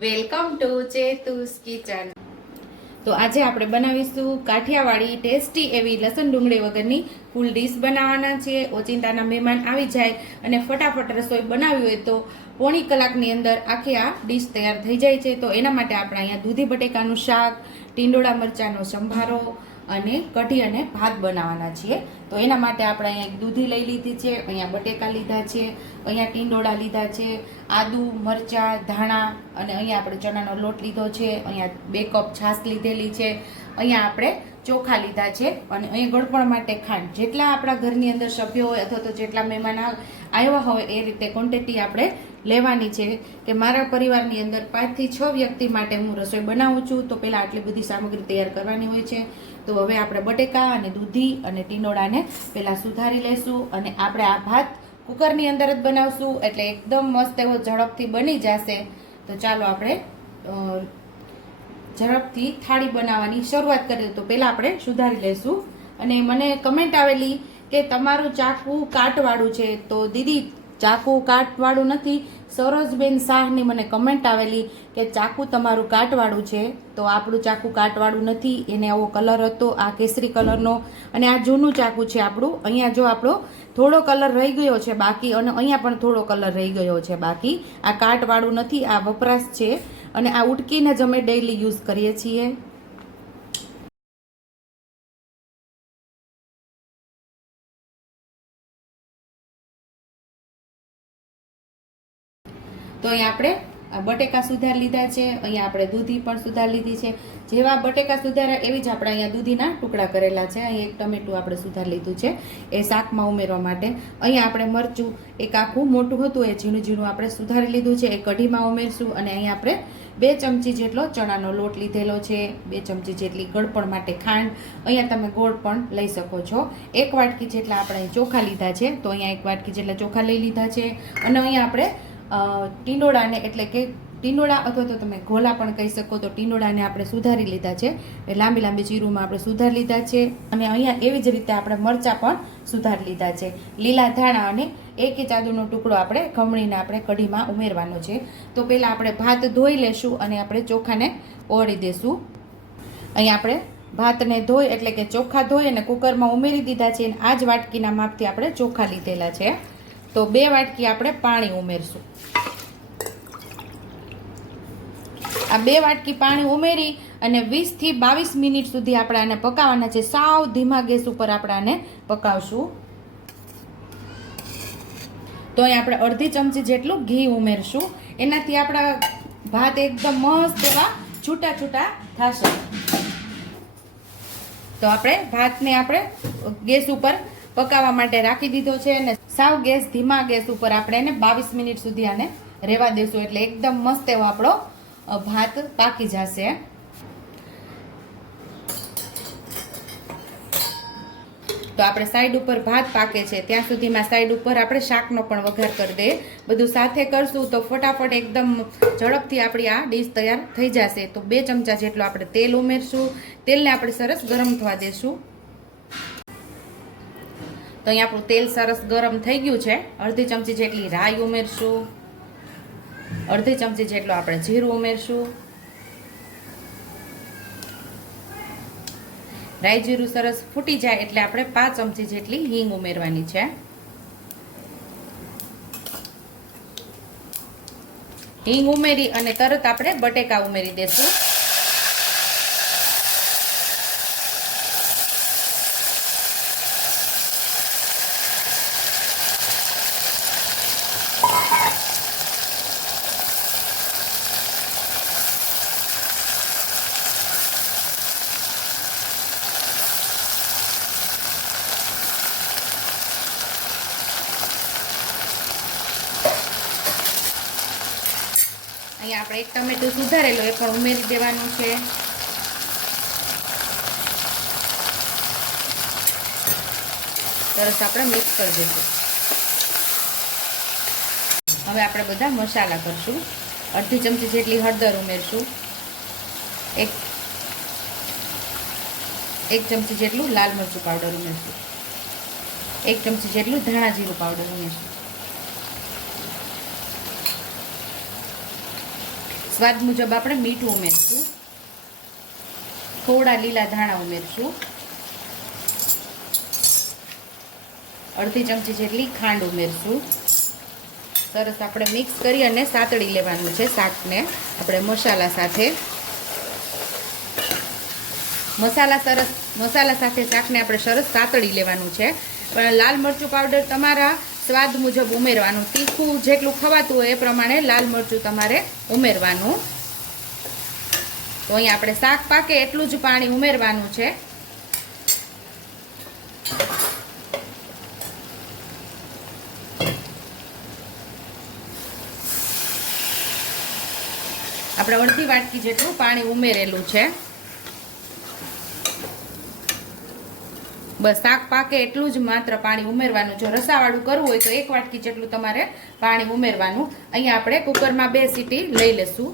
Welcome to ચેતુસ kitchen. તો આજે આપણે બનાવીશું કાઠિયાવાડી ટેસ્ટી એવી લસણ ડુંગળી વગરની ફૂલ ડીશ બનાવવાના છીએ. ઓચિંતાના મહેમાન આવી જાય અને ફટાફટ રસોઈ બનાવી હોય તો પોણી કલાકની અંદર આખી આ ડીશ તૈયાર થઈ જાય છે. તો એના માટે આપણે અહીંયા દૂધી બટેકાનું શાક, ટીંડોળા મરચાંનો સંભારો અને કઢી અને ભાત બનાવવાના છીએ. તો એના માટે આપણે અહીંયા એક દૂધી લઈ લીધી છે, અહીંયા બટેકા લીધા છે, અહીંયા ટીંડોળા લીધા છે, આદુ, મરચાં, ધાણા અને અહીંયા આપણે ચણાનો લોટ લીધો છે, અહીંયા બે કપ છાશ લીધેલી છે, અહીંયા આપણે ચોખા લીધા છે અને અહીંયા ગળપણ માટે ખાંડ. જેટલા આપણા ઘરની અંદર સભ્યો હોય અથવા તો જેટલા મહેમાન આવ્યા હોય એ રીતે ક્વોન્ટિટી આપણે લેવાની છે કે મારા પરિવારની અંદર પાંચથી છ વ્યક્તિ માટે હું રસોઈ બનાવું છું, તો પહેલાં આટલી બધી સામગ્રી તૈયાર કરવાની હોય છે. તો હવે આપણે બટેકા અને દૂધી અને ટીંડોળાને પહેલાં સુધારી લઈશું અને આપણે આ ભાત કુકરની અંદર જ બનાવશું એટલે એકદમ મસ્ત એવો ઝડપથી બની જશે. તો ચાલો આપણે ઝડપથી થાળી બનાવવાની શરૂઆત કરીએ. તો પહેલાં આપણે સુધારી લઈશું અને મને કમેન્ટ આવેલી કે તમારું ચાકુ કાટવાળું છે. તો દીદી ચાકુ કાટવાળું નથી. સરોજબેન શાહની મને કમેન્ટ આવેલી કે ચાકુ તમારું કાટવાળું છે. તો આપણું ચાકુ કાટવાળું નથી, એને આવો કલર હતો, આ કેસરી કલરનો અને આ જૂનું ચાકુ છે આપણું. અહીંયા જો આપણો થોડો કલર રહી ગયો છે બાકી, અને અહીંયા પણ થોડો કલર રહી ગયો છે બાકી. આ કાટવાળું નથી, આ વપરાશ છે. અને આ ઉટકીને જ અમે ડેઈલી યુઝ કરીએ છીએ. તો અહીં આપણે બટેકા સુધાર લીધા છે, અહીંયા આપણે દૂધી પણ સુધાર લીધી છે. જેવા બટેકા સુધારા એવી જ આપણે અહીંયા દૂધીના ટુકડા કરેલા છે. અહીં એક ટમેટું આપણે સુધાર લીધું છે, એ શાકમાં ઉમેરવા માટે. અહીંયા આપણે મરચું, એક આખું મોટું હતું, એ ઝીણું ઝીણું આપણે સુધારી લીધું છે, એ કઢીમાં ઉમેરશું અને અહીંયા આપણે બે ચમચી જેટલો ચણાનો લોટ લીધેલો છે, બે ચમચી જેટલી ગળપણ માટે ખાંડ. અહીંયા તમે ગોળ પણ લઈ શકો છો. એક વાટકી જેટલા આપણે ચોખા લીધા છે, તો અહીંયા એક વાટકી જેટલા ચોખા લઈ લીધા છે. અને અહીંયા આપણે ટીંડોળાને એટલે કે ટીંડોળા અથવા તો તમે ઘોલા પણ કહી શકો તો ટીંડોળાને આપણે સુધારી લીધા છે. એ લાંબી લાંબી ચીરુમાં આપણે સુધારી લીધા છે અને અહીંયા એવી જ રીતે આપણે મરચાં પણ સુધારી લીધા છે. લીલા ધાણા અને એક ચાદુનો ટુકડો આપણે ખમણીને આપણે કઢીમાં ઉમેરવાનો છે. તો પહેલાં આપણે ભાત ધોઈ લેશું અને આપણે ચોખાને ઓળી દેશું. અહીંયા આપણે ભાતને ધોઈ એટલે કે ચોખા ધોઈ અને કુકરમાં ઉમેરી દીધા છે અને આ જ વાટકીના માપથી આપણે ચોખા લીધેલા છે. તો બે વાટકી આપણે પાણી ઉમેરશું. આ બે વાટકી પાણી ઉમેરી અને વીસથી બાવીસ મિનિટ સુધી આપણે આને પકાવવાના છે. સાવ ધીમા ગેસ ઉપર આપણે આને પકાવશું. તો અહીં આપણે અડધી ચમચી જેટલું ઘી ઉમેરશું. એનાથી આપણા ભાત એકદમ મસ્ત એવા છૂટા છૂટા થશે. તો આપણે ભાતને આપણે ગેસ ઉપર પકાવવા માટે રાખી દીધો છે અને સાવ ગેસ, ધીમા ગેસ ઉપર આપણે એને બાવીસ મિનિટ સુધી આને રહેવા દેશું. એટલે એકદમ મસ્ત એવો આપણો ભાત પાકી જશે. તો આપણે સાઈડ ઉપર ભાત પાકે છે. ત્યાં સુધીમાં સાઈડ ઉપર આપણે શાકનો પણ વઘાર કરી દઈએ. બધું સાથે કરશું તો ફટાફટ એકદમ ઝડપથી આપણી આ ડીશ તૈયાર થઈ જશે. તો બે ચમચા જેટલું આપણે તેલ ઉમેરશું. તેલને આપણે સરસ ગરમ થવા દેશું. તો અહીંયા આપણું તેલ સરસ ગરમ થઈ ગયું છે. અડધી ચમચી જેટલી રાઈ ઉમેરશું. અડધી ચમચી જેટલું આપણે જીરું ઉમેરશું. રાઈ જીરું સરસ ફૂટી જાય એટલે આપણે પાંચ ચમચી જેટલી હિંગ ઉમેરવાની છે. હિંગ ઉમેરી અને તરત આપણે બટેકા ઉમેરી દેશું. અહીંયા આપણે એક ટમેટું સુધારેલો, એ પણ ઉમેરી દેવાનું છે. સરસ આપણે મિક્સ કરી દઈશું. હવે આપણે બધા મસાલા કરશું. અડધી ચમચી જેટલી હળદર ઉમેરશું. એક એક ચમચી જેટલું લાલ મરચું પાવડર ઉમેરશું. એક ચમચી જેટલું ધાણા જીરું પાવડર ઉમેરશું. સ્વાદ મુજબ આપણે મીઠું ઉમેરશું. થોડા લીલા ધાણા ઉમેરશું. અડધી ચમચી જેટલી ખાંડ ઉમેરશું. સરસ આપણે મિક્સ કરી અને સાતળી લેવાનું છે શાકને. આપણે મસાલા સાથે. મસાલા સરસ, મસાલા સાથે શાકને આપણે સરસ સાતળી લેવાનું છે. પણ લાલ મરચું પાવડર તમારા સ્વાદ મુજબ ઉમેરવાનું. તીખું જેટલું ખવાતું હોય એ પ્રમાણે લાલ મરચું તમારે ઉમેરવાનું. તો અહીં આપણે શાક પાકે એટલું જ પાણી ઉમેરવાનું છે. આપણે અડધી વાટકી જેટલું પાણી ઉમેરેલું છે. બસ શાક પાકે એટલું જ માત્ર પાણી ઉમેરવાનું. જો રસાવાળું કરવું હોય તો એક વાટકી જેટલું તમારે પાણી ઉમેરવાનું. અહીંયા આપણે કુકરમાં બે સીટી લઈ લઈશું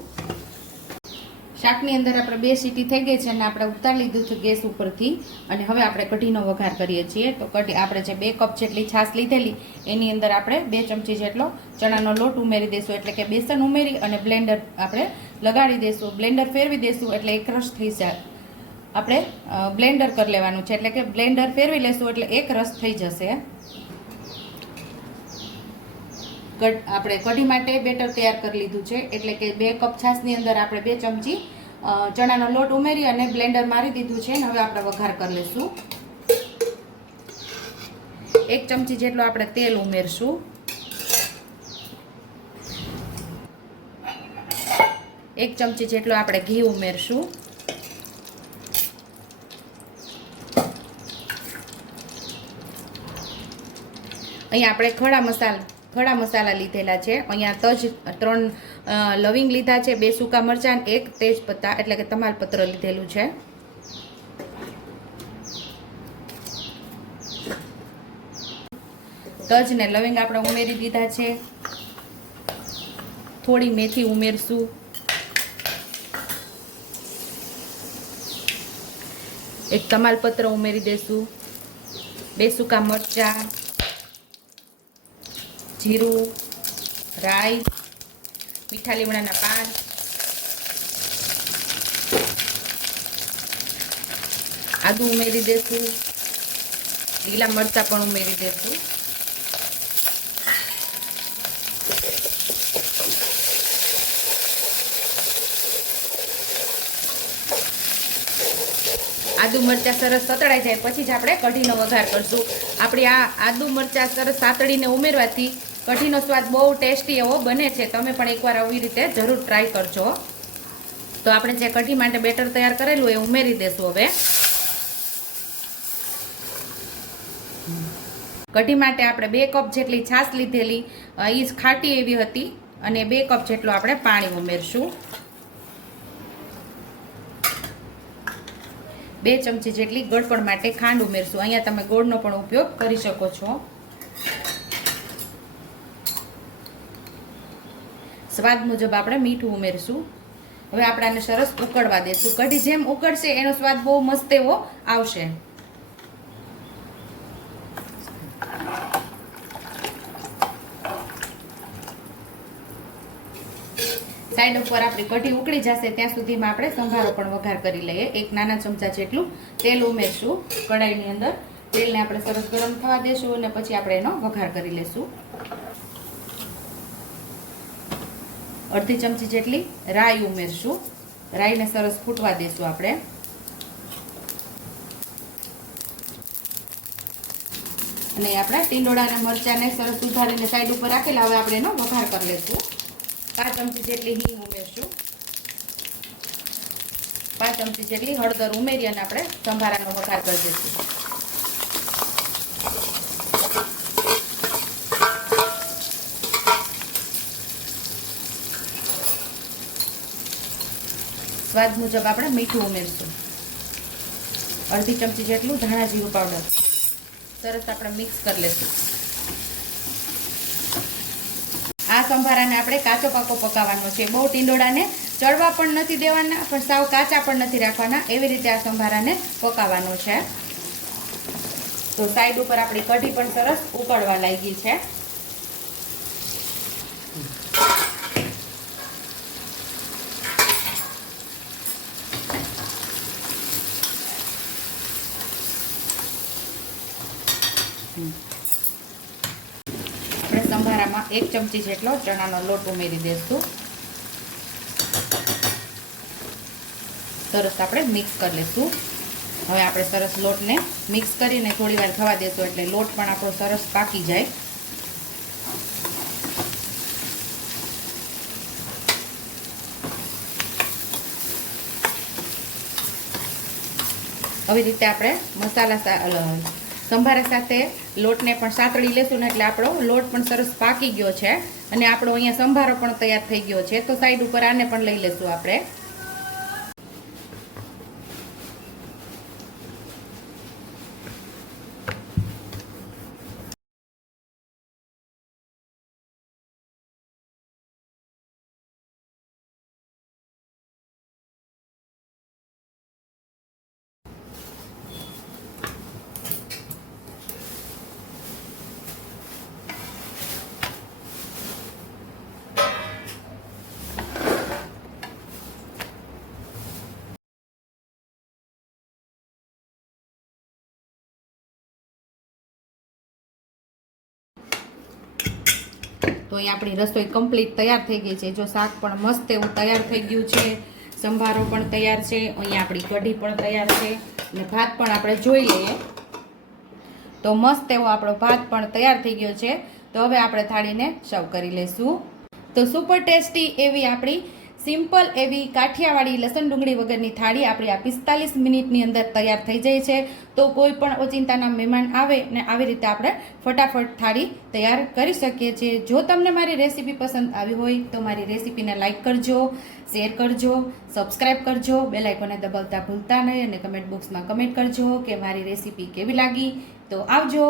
શાકની અંદર આપણે બે સીટી થઈ ગઈ છે અને આપણે ઉતારી લીધું છે ગેસ ઉપરથી. અને હવે આપણે કઢીનો વઘાર કરીએ છીએ. તો કઢી આપણે જે બે કપ જેટલી છાશ લીધેલી, એની અંદર આપણે બે ચમચી જેટલો ચણાનો લોટ ઉમેરી દઈશું એટલે કે બેસન ઉમેરી અને બ્લેન્ડર આપણે લગાડી દઈશું બ્લેન્ડર ફેરવી દઈશું એટલે એક રસ થઈ જાય. આપણે બ્લેન્ડર કરી લેવાનું છે. એટલે કે બ્લેન્ડર ફેરવી લેશું એટલે એક રસ થઈ જશે. આપણે કઢી માટે બેટર તૈયાર કરી લીધું છે. એટલે કે બે કપ છાશની અંદર આપણે બે ચમચી ચણાનો લોટ ઉમેરી અને બ્લેન્ડર મારી દીધું છે અને હવે આપણે વઘાર કરી લઈશું એક ચમચી જેટલું આપણે તેલ ઉમેરશું. એક ચમચી જેટલું આપણે ઘી ઉમેરશું. અહીંયા આપણે ખડા મસાલા ખડા મસાલા લીધેલા છે. અહીંયા તજ ત્રણ લવિંગ લીધા છે, બે સૂકા મરચાં એક તેજપત્તા એટલે કે તમાલપત્ર લીધેલું છે. તજ ને લવિંગ આપણે ઉમેરી દીધા છે. થોડી મેથી ઉમેરશું. એક તમાલપત્ર ઉમેરી દેશું. બે સૂકા મરચાં. જીરું રાઈ મીઠા લીમડાના પાન. આદુ ઉમેરી દેશું. લીલા મરચાં પણ ઉમેરી દેશું. આદુ મરચાં સરસ સતળાઈ જાય, પછી જ આપણે કઢીનો વઘાર કરશું. આપણે આ આદુ મરચાં સરસ સાતળીને ઉમેરવાથી કઢીનો સ્વાદ બહુ ટેસ્ટી એવો બને છે. તમે પણ એકવાર આવી રીતે જરૂર ટ્રાય કરજો. તો આપણે જે કઢી માટે બેટર તૈયાર કરેલું એ ઉમેરી દેશું હવે. કઢી માટે આપણે બે કપ જેટલી છાશ લીધેલી ઈજ ખાટી એવી હતી અને બે કપ જેટલું આપણે પાણી ઉમેરશું. બે ચમચી જેટલી ગળપણ માટે ખાંડ ઉમેરશું. અહીંયા તમે ગોળનો પણ ઉપયોગ કરી શકો છો. સ્વાદ મુજબ આપણે મીઠું ઉમેરશું. હવે આપણે આને સરસ ઉકળવા દેશું. કઢી જેમ ઉકળશે, એનો સ્વાદ બહુ મસ્ત એવો આવશે. સાઈડ ઉપર આપણી કઢી ઉકળી જશે, ત્યાં સુધીમાં આપણે સંભારો પણ વઘાર કરી લઈએ. એક નાના ચમચા જેટલું તેલ ઉમેરશું. કઢાઈની અંદર તેલને આપણે સરસ ગરમ થવા દેશું અને પછી આપણે એનો વઘાર કરી લેશું. અડધી ચમચી જેટલી રાઈ ઉમેરશું. રાઈને સરસ ફૂટવા દઈશું આપણે. અને આપણા ટીંડોળાના મરચાંને સરસ સુધારીને સાઈડ ઉપર રાખેલા, હવે આપણે એનો વઘાર કરી લઈશું પાંચ ચમચી જેટલી હિંગ ઉમેરશું. પાંચ ચમચી જેટલી હળદર ઉમેરી અને આપણે સંભારાનો વઘાર કરી દઈશું. સ્વાદ મુજબ આપણે મીઠું ઉમેરશું. અડધી ચમચી જેટલું ધાણા જીરું પાવડર સરસ આપણે મિક્સ કરી લેશું. આ સંભારાને આપણે કાચો પાકો પકાવવાનો છે. બહુ ટીંડોળાને ચડવા પણ નથી દેવાના, પણ સાવ કાચા પણ નથી રાખવાના. એવી રીતે આ સંભારાને પકાવવાનો છે. તો સાઈડ ઉપર આપણી કઢી પણ સરસ ઉકળવા લાગી છે. એક ચમચી જેટલો ચણાનો લોટ ઉમેરી દઈશું સરસ આપણે મિક્સ કરી લઈશું હવે આપણે સરસ લોટને મિક્સ કરીને થોડી વાર થવા દેશું એટલે લોટ પણ આપણો સરસ પાકી જાય. આવી રીતે આપણે મસાલા સંભારા સાથે લોટને પણ સાતળી લેશું ને એટલે આપણો લોટ પણ સરસ પાકી ગયો છે. અને આપણો અહીંયા સંભારો પણ તૈયાર થઈ ગયો છે. તો સાઈડ ઉપર આને પણ લઈ લેશું આપણે. તો અહીં આપણી રસોઈ કમ્પ્લીટ તૈયાર થઈ ગઈ છે. જો શાક પણ મસ્ત એવું તૈયાર થઈ ગયું છે. સંભારો પણ તૈયાર છે. અહીંયા આપણી કઢી પણ તૈયાર છે. અને ભાત પણ આપણે જોઈ લઈએ. તો મસ્ત એવો આપણો ભાત પણ તૈયાર થઈ ગયો છે. તો હવે આપણે થાળીને સર્વ કરી લઈશું. તો સુપર ટેસ્ટી એવી આપણી સિમ્પલ એવી કાઠિયાવાડી લસણ ડુંગળી વગરની થાળી આપણી આ પિસ્તાલીસ મિનિટની અંદર તૈયાર થઈ જાય છે. તો કોઈ પણ ઓચિંતાના મહેમાન આવે ને આવી રીતે આપણે ફટાફટ થાળી તૈયાર કરી શકીએ છીએ. જો તમને મારી રેસીપી પસંદ આવી હોય તો મારી રેસીપીને લાઇક કરજો, શેર કરજો, સબસ્ક્રાઇબ કરજો, બેલ આઇકોને દબાવતા ભૂલતા નહીં અને કમેન્ટ બોક્સમાં કમેન્ટ કરજો કે મારી રેસીપી કેવી લાગી. તો આવજો.